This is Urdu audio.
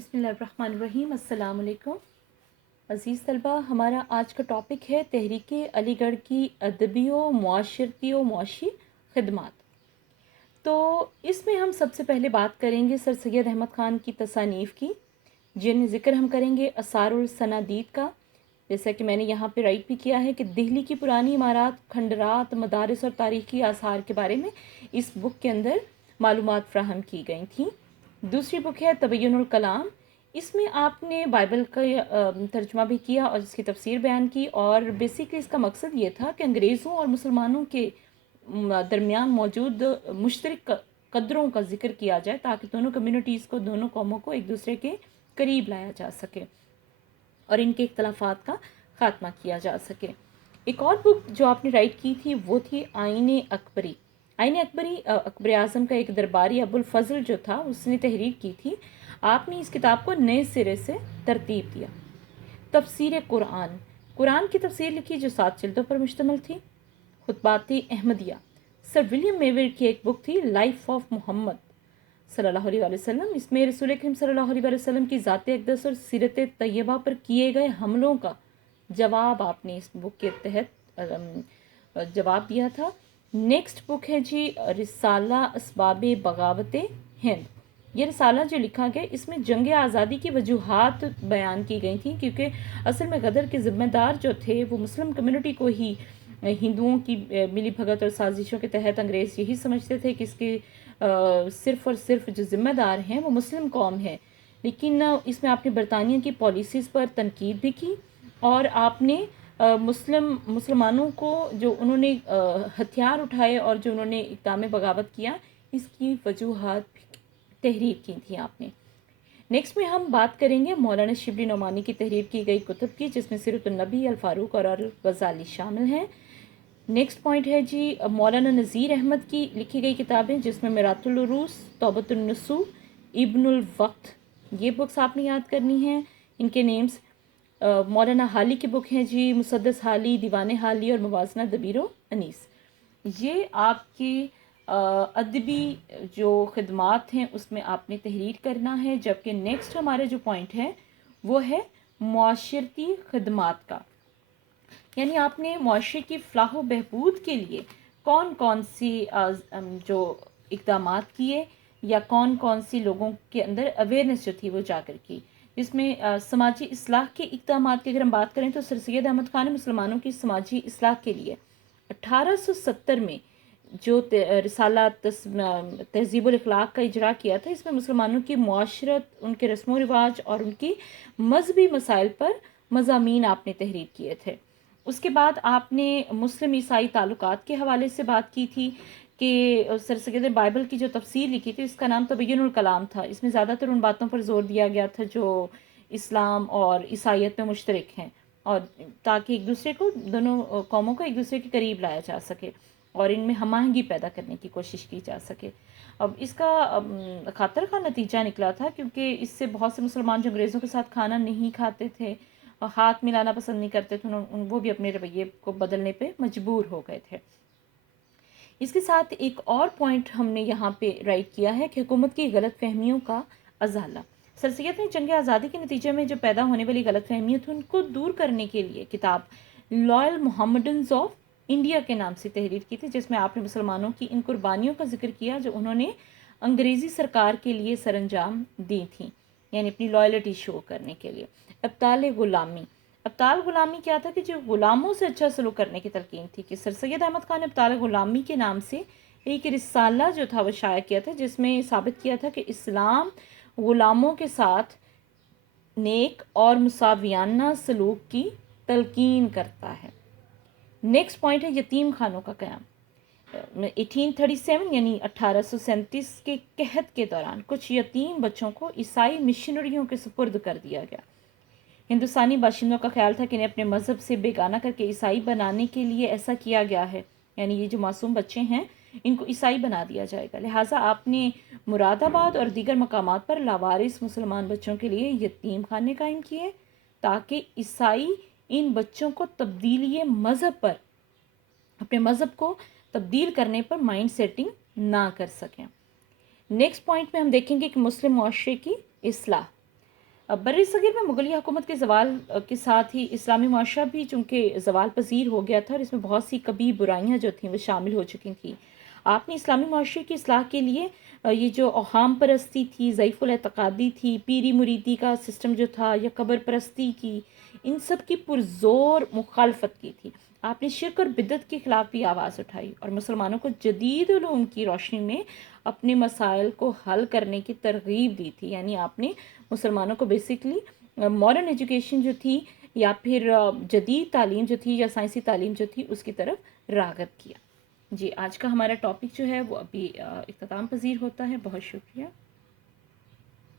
بسم اللہ الرحمن الرحیم۔ السلام علیکم عزیز طلبہ، ہمارا آج کا ٹاپک ہے تحریک علی گڑھ کی ادبی و معاشرتی و معاشی خدمات۔ تو اس میں ہم سب سے پہلے بات کریں گے سر سید احمد خان کی تصانیف کی، جن ذکر ہم کریں گے آثار الصنادید کا، جیسا کہ میں نے یہاں پہ رائٹ بھی کیا ہے کہ دہلی کی پرانی عمارات، کھنڈرات، مدارس اور تاریخی آثار کے بارے میں اس بک کے اندر معلومات فراہم کی گئی تھیں۔ دوسری بک ہے تبین الکلام، اس میں آپ نے بائبل کا ترجمہ بھی کیا اور اس کی تفسیر بیان کی، اور بیسیکلی اس کا مقصد یہ تھا کہ انگریزوں اور مسلمانوں کے درمیان موجود مشترک قدروں کا ذکر کیا جائے تاکہ دونوں کمیونٹیز کو، دونوں قوموں کو ایک دوسرے کے قریب لایا جا سکے اور ان کے اختلافات کا خاتمہ کیا جا سکے۔ ایک اور بک جو آپ نے رائٹ کی تھی وہ تھی آئین اکبری۔ آئین اکبری اکبر اعظم کا ایک درباری ابو الفضل جو تھا اس نے تحریر کی تھی۔ آپ نے اس کتاب کو نئے سرے سے ترتیب دیا۔ تفسیر قرآن، قرآن کی تفسیر لکھی جو 7 جلدوں پر مشتمل تھی۔ خطبات احمدیہ، سر ولیم میور کی ایک بک تھی لائف آف محمد صلی اللہ علیہ وسلم۔ اس میں رسول کریم صلی اللہ علیہ وسلم کی ذات اقدس اور سیرت طیبہ پر کیے گئے حملوں کا جواب آپ نے اس بک کے تحت جواب دیا تھا۔ نیکسٹ بک ہے جی رسالہ اسباب بغاوت ہند۔ یہ رسالہ جو لکھا گیا اس میں جنگ آزادی کی وجوہات بیان کی گئی تھیں، کیونکہ اصل میں غدر کے ذمہ دار جو تھے وہ مسلم کمیونٹی کو ہی ہندوؤں کی ملی بھگت اور سازشوں کے تحت انگریز یہی سمجھتے تھے کہ اس کے صرف اور صرف جو ذمہ دار ہیں وہ مسلم قوم ہے۔ لیکن اس میں آپ نے برطانیہ کی پالیسیز پر تنقید بھی کی اور آپ نے مسلمانوں کو جو انہوں نے ہتھیار اٹھائے اور جو انہوں نے اقدام بغاوت کیا اس کی وجوہات بھی تحریر کی تھی آپ نے۔ نیکسٹ میں ہم بات کریں گے مولانا شبلی نعمانی کی تحریر کی گئی کتب کی، جس میں سیرت النبی، الفاروق اور الغزالی شامل ہیں۔ نیکسٹ پوائنٹ ہے جی مولانا نذیر احمد کی لکھی گئی کتابیں، جس میں میرات العروس، توبۃ النسوء، ابن الوقت، یہ بکس آپ نے یاد کرنی ہیں ان کے نیمز۔ مولانا حالی کی بک ہیں جی مسدس حالی، دیوان حالی اور موازنہ دبیر و انیس۔ یہ آپ کی ادبی جو خدمات ہیں اس میں آپ نے تحریر کرنا ہے، جبکہ نیکسٹ ہمارے جو پوائنٹ ہے وہ ہے معاشرتی خدمات کا، یعنی آپ نے معاشرے کی فلاح و بہبود کے لیے کون کون سی جو اقدامات کیے یا کون کون سی لوگوں کے اندر اویئرنیس جو تھی وہ جاگر کی۔ جس میں سماجی اصلاح کے اقدامات کی اگر ہم بات کریں تو سر سید احمد خان نے مسلمانوں کی سماجی اصلاح کے لیے 1870 میں جو رسالہ تہذیب الاخلاق کا اجرا کیا تھا، اس میں مسلمانوں کی معاشرت، ان کے رسم و رواج اور ان کی مذہبی مسائل پر مضامین آپ نے تحریر کیے تھے۔ اس کے بعد آپ نے مسلم عیسائی تعلقات کے حوالے سے بات کی تھی کہ سر سید نے بائبل کی جو تفسیر لکھی تھی اس کا نام تبین الکلام تھا۔ اس میں زیادہ تر ان باتوں پر زور دیا گیا تھا جو اسلام اور عیسائیت میں مشترک ہیں، اور تاکہ ایک دوسرے کو، دونوں قوموں کو ایک دوسرے کے قریب لایا جا سکے اور ان میں ہم آہنگی پیدا کرنے کی کوشش کی جا سکے۔ اب اس کا خاطر کا نتیجہ نکلا تھا، کیونکہ اس سے بہت سے مسلمان جو انگریزوں کے ساتھ کھانا نہیں کھاتے تھے، ہاتھ ملانا پسند نہیں کرتے تھے، وہ بھی اپنے رویے کو بدلنے پہ مجبور ہو گئے تھے۔ اس کے ساتھ ایک اور پوائنٹ ہم نے یہاں پہ رائٹ کیا ہے کہ حکومت کی غلط فہمیوں کا ازالہ۔ سر سید نے جنگ آزادی کے نتیجے میں جو پیدا ہونے والی غلط فہمیاں تھیں ان کو دور کرنے کے لیے کتاب لائل محمڈنز آف انڈیا کے نام سے تحریر کی تھی، جس میں آپ نے مسلمانوں کی ان قربانیوں کا ذکر کیا جو انہوں نے انگریزی سرکار کے لیے سر انجام دی تھیں، یعنی اپنی لائلٹی شو کرنے کے لیے۔ ابطال غلامی، ابطال غلامی کیا تھا کہ جو غلاموں سے اچھا سلوک کرنے کی تلقین تھی، کہ سر سید احمد خان نے ابطال غلامی کے نام سے ایک رسالہ جو تھا وہ شائع کیا تھا، جس میں ثابت کیا تھا کہ اسلام غلاموں کے ساتھ نیک اور مساویانہ سلوک کی تلقین کرتا ہے۔ نیکسٹ پوائنٹ ہے یتیم خانوں کا قیام۔ 1837 یعنی 1837 کے قحط کے دوران کچھ یتیم بچوں کو عیسائی مشنریوں کے سپرد کر دیا گیا۔ ہندوستانی باشندوں کا خیال تھا کہ انہیں اپنے مذہب سے بیگانہ کر کے عیسائی بنانے کے لیے ایسا کیا گیا ہے، یعنی یہ جو معصوم بچے ہیں ان کو عیسائی بنا دیا جائے گا، لہٰذا آپ نے مراد آباد اور دیگر مقامات پر لاوارث مسلمان بچوں کے لیے یتیم خانے قائم کیے تاکہ عیسائی ان بچوں کو تبدیلی مذہب پر، اپنے مذہب کو تبدیل کرنے پر مائنڈ سیٹنگ نہ کر سکیں۔ نیکسٹ پوائنٹ میں ہم دیکھیں گے کہ مسلم معاشرے کی اصلاح۔ بر صغیر میں مغلیہ حکومت کے زوال کے ساتھ ہی اسلامی معاشرہ بھی چونکہ زوال پذیر ہو گیا تھا، اور اس میں بہت سی کبھی برائیاں جو تھیں وہ شامل ہو چکی تھیں۔ آپ نے اسلامی معاشرے کی اصلاح کے لیے یہ جو اوہام پرستی تھی، ضعیف الاعتقادی تھی، پیری مریدی کا سسٹم جو تھا، یا قبر پرستی کی، ان سب کی پرزور مخالفت کی تھی۔ آپ نے شرک اور بدعت کے خلاف بھی آواز اٹھائی، اور مسلمانوں کو جدید علوم کی روشنی میں اپنے مسائل کو حل کرنے کی ترغیب دی تھی۔ یعنی آپ نے مسلمانوں کو بیسکلی ماڈرن ایجوکیشن جو تھی، یا پھر جدید تعلیم جو تھی، یا سائنسی تعلیم جو تھی، اس کی طرف راغب کیا۔ جی، آج کا ہمارا ٹاپک جو ہے وہ ابھی اختتام پذیر ہوتا ہے۔ بہت شکریہ۔